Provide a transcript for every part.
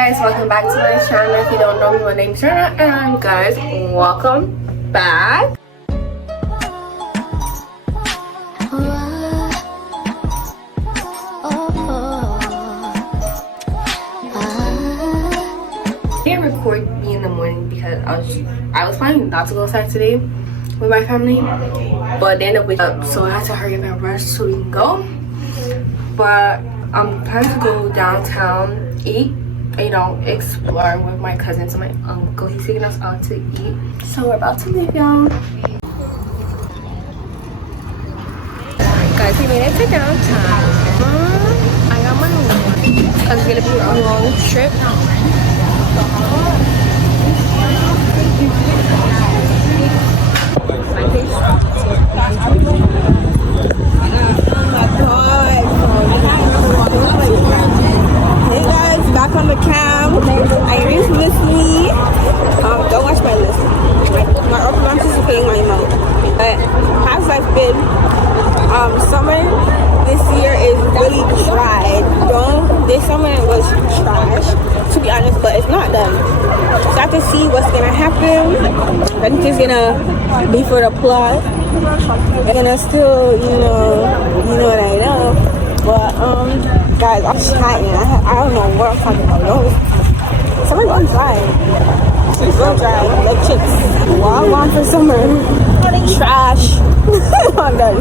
Guys, welcome back to my channel. If you don't know me, my name's Rianna, and guys, welcome back. I didn't record me in the morning because I was planning not to go outside today with my family, but they ended up waking up, so I had to hurry up and rush so we can go. But I'm planning to go downtown, eat, explore with my cousins and my uncle. He's taking us out to eat, so we're about to leave, y'all. Guys, we made it to downtown. I got my room because it's gonna be a long trip. Hey guys, back on the cam. Iris with me. Don't watch my list. My orthodontist is paying my amount. But how's life been? Summer this year is really dry. This summer was trash, to be honest, but it's not done. So I have to see what's gonna happen. I think it's gonna be for the plot. We're gonna still, you know what I know. But guys, I'm chatting. I don't know what I'm talking about. Summer's going dry. It's real dry, like chips. Well, I'm on for summer. Trash. I'm done.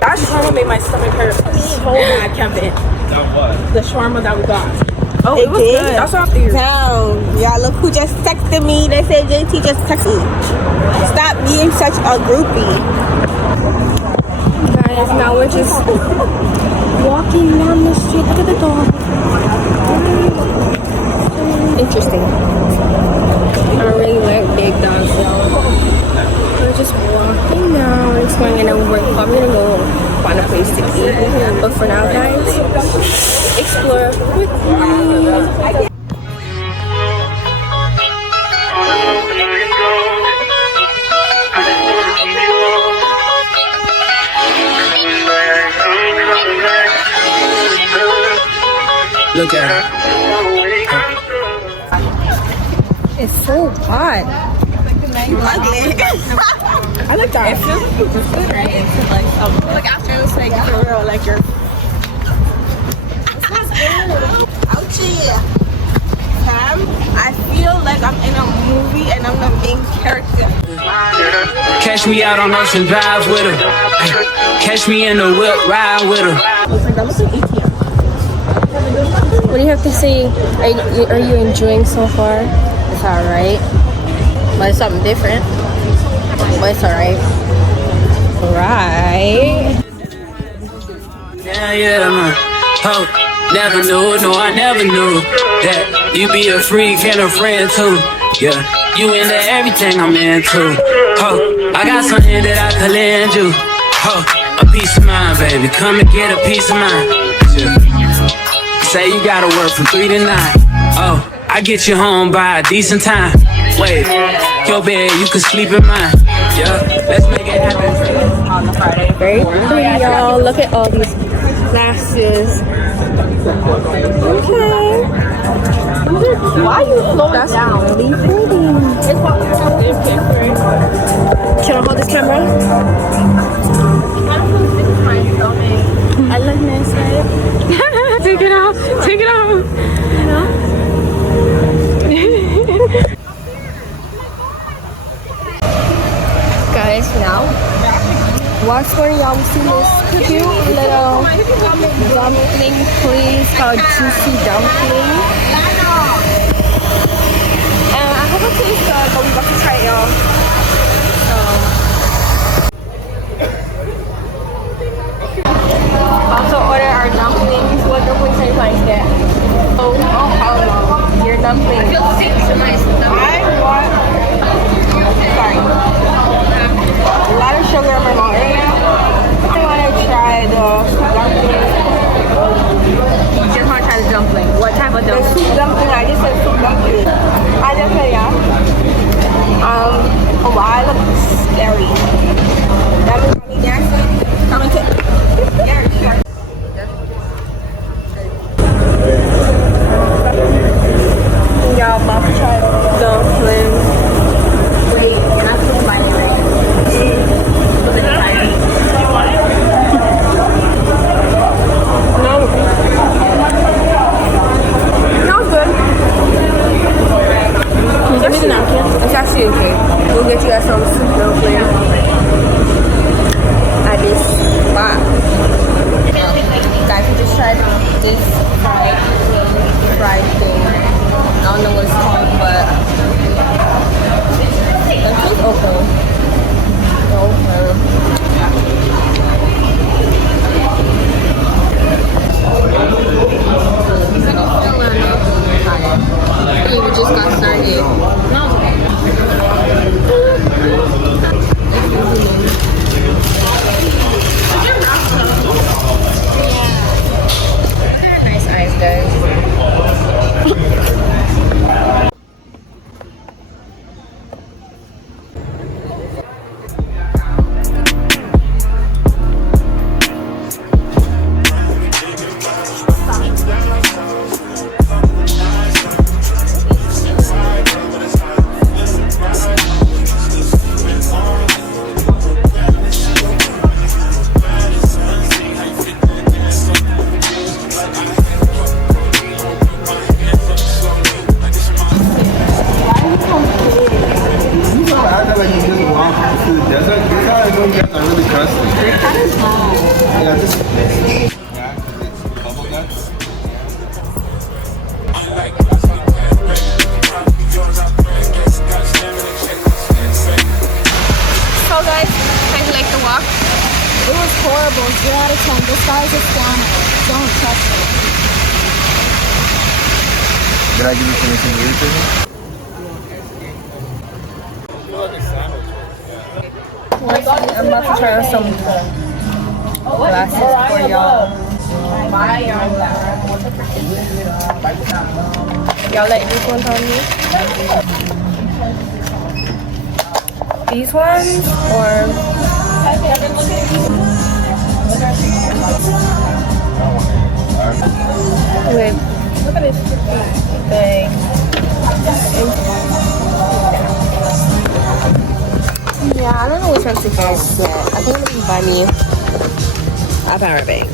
That shawarma made my stomach hurt so bad, Kevin. The shawarma that we got. Oh, it was good. That's after you. Down. Yeah, look who just texted me. They said JT just texted me. Stop being such a groupie. Guys, now we're just walking down the street to the door. Interesting. I don't really like big dogs, y'all. We're just walking now. It's going in and we're probably gonna go find a place to eat. But for now, guys, explore with me. Look at her. It's so hot. I like that. It feels like it's good, right? It's like after it's like for real, like you're. Ouchie. Cam, I feel like I'm in a movie and I'm the main character. Catch me out on Ocean Drive with her. Catch me in the whip, ride with her. That looks like ATM. What do you have to say? Are you enjoying so far? It's alright, but it's something different. But it's alright. Right. Yeah, man. Oh, never knew, no, I never knew that you be a freak and a friend too. Yeah, you into everything I'm into. Oh, I got something that I could lend you. Oh, a peace of mind, baby. Come and get a peace of mind. Yeah. Say you gotta work from 3 to 9. Oh, I get you home by a decent time. Wait, your bed, you can sleep in mine. Yeah, let's make it happen on Friday. Very pretty, y'all. Look at all these glasses. Okay. Why are you slowing down? Really pretty. Can I hold this camera? I look nice, right? Take it off. Take it off. You know? Guys, now watch where y'all see this cute little dumpling place called Juicy Dumpling. And I hope it tastes good, but we about to try it, y'all. Also order our dumplings. What dumplings are you trying to get? Oh, hello. Your dumplings. I want. Sorry. A lot of sugar in my mouth right now. I want to try the dumpling. You just want to try the dumpling. What type of dumpling? The soup dumpling trust me. They're kind of small. Yeah, just yeah, because it's bubble nuts. So guys, how do you like the walk? It was horrible. 0 out of 10. This guy's a scammer. Don't touch me. Did I give you anything weird to me? I'm about to try on some glasses for y'all. Y'all like these ones on me? These ones or wait, look at this thing. Yeah, I don't know which one to get. I think I'm gonna buy me a power bank.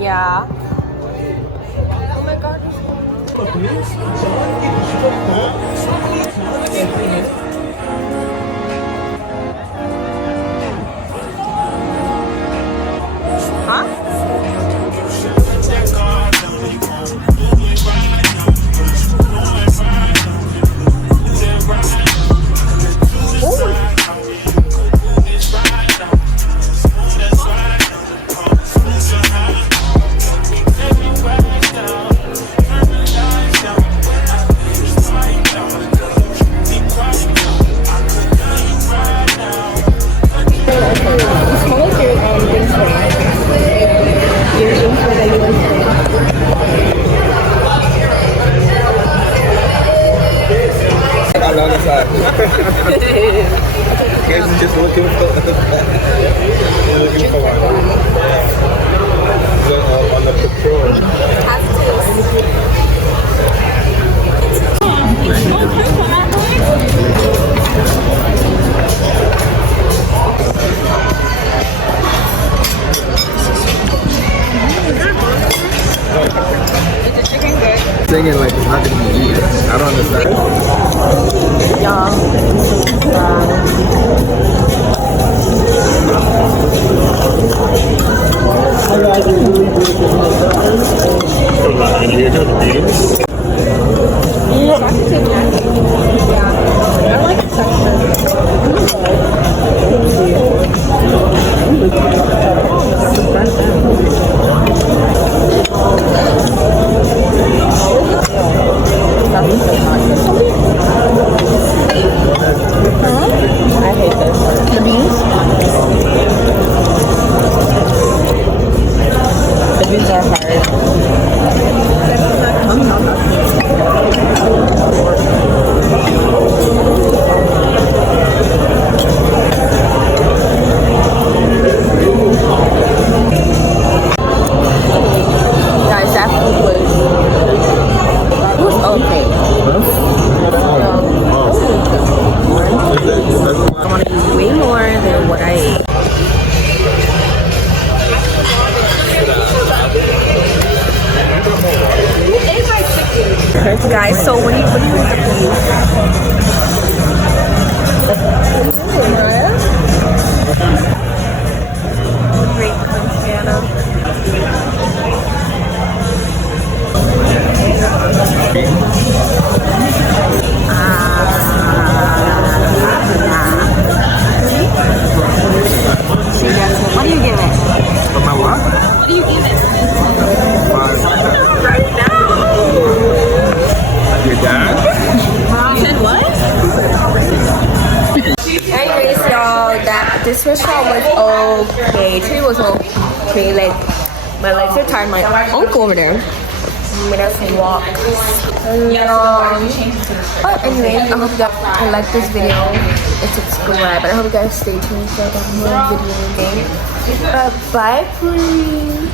Yeah. Oh my god. Huh? Guys are just looking for on the patrol. Singing like it's not gonna be eaten. I don't understand. Way more than what I ate. Guys, so what do you think of these? Great What do you give it? For my what? What do you give it? 5. Right now. Your dad? You said what? Anyways, y'all, this restaurant was okay. Tree was okay. Like, my legs are tired. My uncle over there made us walk. But anyways, I hope you guys like this video and subscribe. And I hope you guys stay tuned for the more video game. Bye, please.